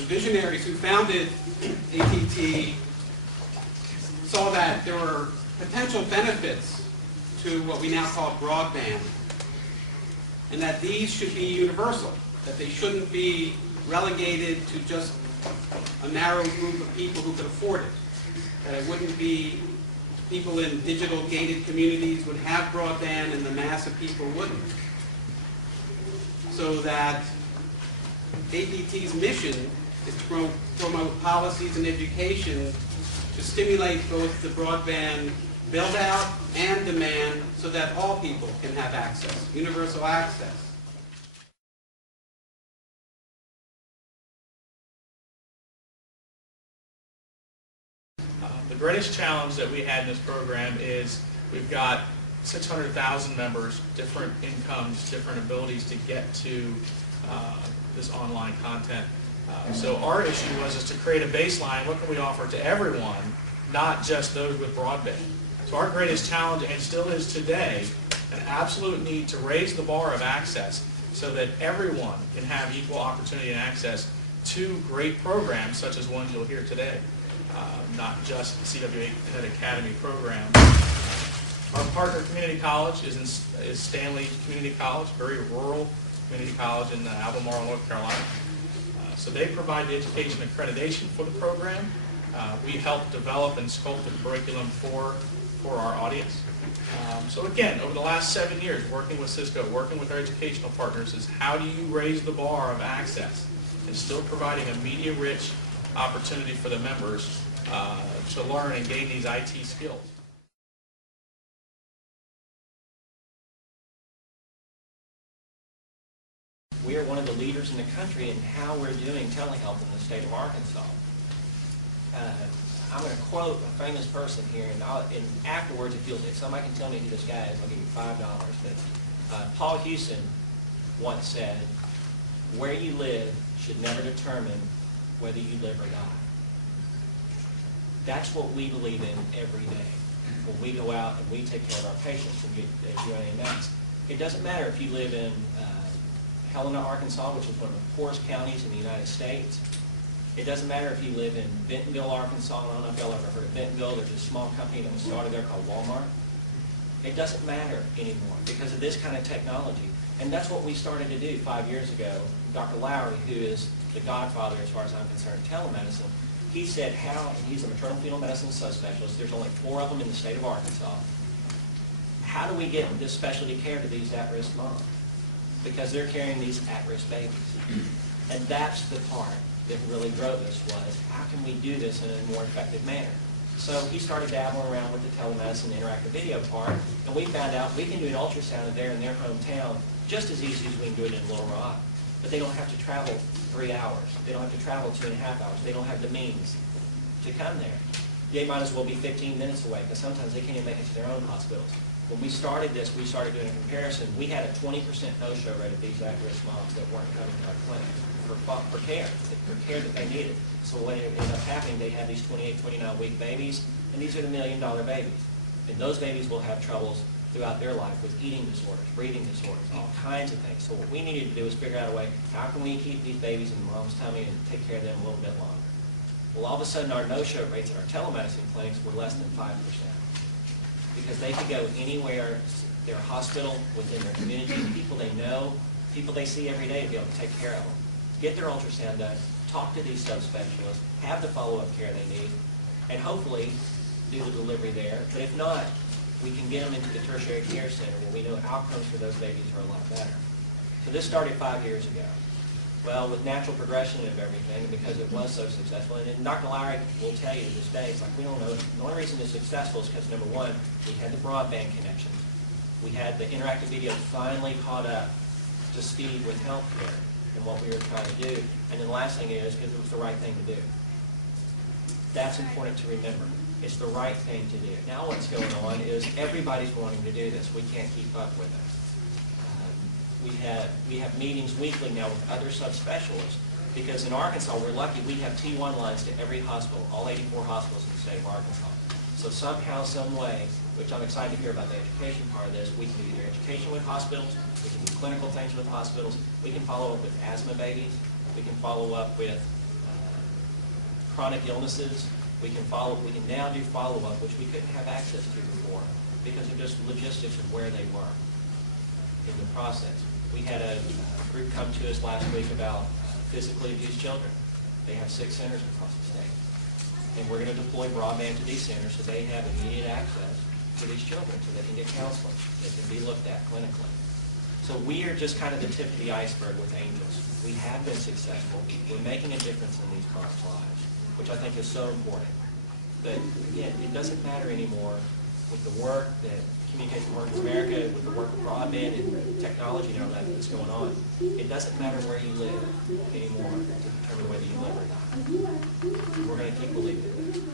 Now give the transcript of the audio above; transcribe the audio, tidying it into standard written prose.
the visionaries who founded ATT saw that there were potential benefits to what we now call broadband, and that these should be universal, that they shouldn't be relegated to just a narrow group of people who could afford it, that it wouldn't be people in digital gated communities would have broadband and the mass of people wouldn't. So that ATT's mission is to promote policies and education to stimulate both the broadband build-out and demand so that all people can have access, universal access. The greatest challenge that we had in this program is we've got 600,000 members, different incomes, different abilities to get to this online content. So our issue was to create a baseline. What can we offer to everyone, not just those with broadband? So our greatest challenge, and still is today, an absolute need to raise the bar of access so that everyone can have equal opportunity and access to great programs such as ones you'll hear today, not just the CWA Internet Academy program. Our partner community college is Stanley Community College, very rural community college in Albemarle, North Carolina. So they provide the education accreditation for the program. We help develop and sculpt the curriculum for our audience. So again, over the last 7 years, working with Cisco, working with our educational partners, is how do you raise the bar of access and still providing a media-rich opportunity for the members to learn and gain these IT skills. We are one of the leaders in the country in how we're doing telehealth in the state of Arkansas. I'm going to quote a famous person here, and afterwards, if somebody can tell me who this guy is, I'll give you $5. But Paul Houston once said, "Where you live should never determine whether you live or die." That's what we believe in every day. When we go out and we take care of our patients and get UNAMs, it doesn't matter if you live in Helena, Arkansas, which is one of the poorest counties in the United States. It doesn't matter if you live in Bentonville, Arkansas. I don't know if y'all ever heard of Bentonville. There's a small company that was started there called Walmart. It doesn't matter anymore because of this kind of technology. And that's what we started to do 5 years ago. Dr. Lowry, who is the godfather as far as I'm concerned, telemedicine, he said and he's a maternal fetal medicine subspecialist. There's only 4 of them in the state of Arkansas. How do we get this specialty care to these at-risk moms? Because they're carrying these at-risk babies. And that's the part that really drove us, was how can we do this in a more effective manner? So he started dabbling around with the telemedicine interactive video part, and we found out we can do an ultrasound there in their hometown just as easy as we can do it in Little Rock. But they don't have to travel 3 hours. They don't have to travel 2.5 hours. They don't have the means to come there. They might as well be 15 minutes away, because sometimes they can't even make it to their own hospitals. When we started this, we started doing a comparison. We had a 20% no-show rate of these at-risk moms that weren't coming to our clinic for care that they needed. So what ended up happening, they had these 28, 29-week babies, and these are the $1 million babies. And those babies will have troubles throughout their life with eating disorders, breathing disorders, all kinds of things. So what we needed to do is figure out a way, how can we keep these babies in mom's tummy and take care of them a little bit longer? Well, all of a sudden, our no-show rates at our telemedicine clinics were less than 5%. Because they could go anywhere, their hospital, within their community, people they know, people they see every day, to be able to take care of them. Get their ultrasound done, talk to these subspecialists, have the follow-up care they need, and hopefully do the delivery there. But if not, we can get them into the tertiary care center where we know outcomes for those babies are a lot better. So this started 5 years ago. Well, with natural progression of everything, and because it was so successful, and Dr. Lowry will tell you to this day, it's like we don't know. The only reason it's successful is because, number one, we had the broadband connection. We had the interactive video finally caught up to speed with healthcare and what we were trying to do. And then the last thing is because it was the right thing to do. That's important to remember. It's the right thing to do. Now what's going on is everybody's wanting to do this. We can't keep up with it. We have meetings weekly now with other subspecialists because in Arkansas we're lucky we have T1 lines to every hospital, all 84 hospitals in the state of Arkansas. So somehow, some way, which I'm excited to hear about the education part of this, we can do either education with hospitals, we can do clinical things with hospitals, we can follow up with asthma babies, we can follow up with chronic illnesses, we can now do follow-up, which we couldn't have access to before because of just logistics of where they were in the process. We had a group come to us last week about physically abused children. They have 6 centers across the state. And we're going to deploy broadband to these centers so they have immediate access to these children so they can get counseling, they can be looked at clinically. So we are just kind of the tip of the iceberg with Angels. We have been successful. We're making a difference in these clients' lives, which I think is so important. But again, it doesn't matter anymore with the work that Communication Work in America, with the work of broadband and technology and all that that's going on. It doesn't matter where you live anymore to determine whether you live or not. We're going to keep believing in it.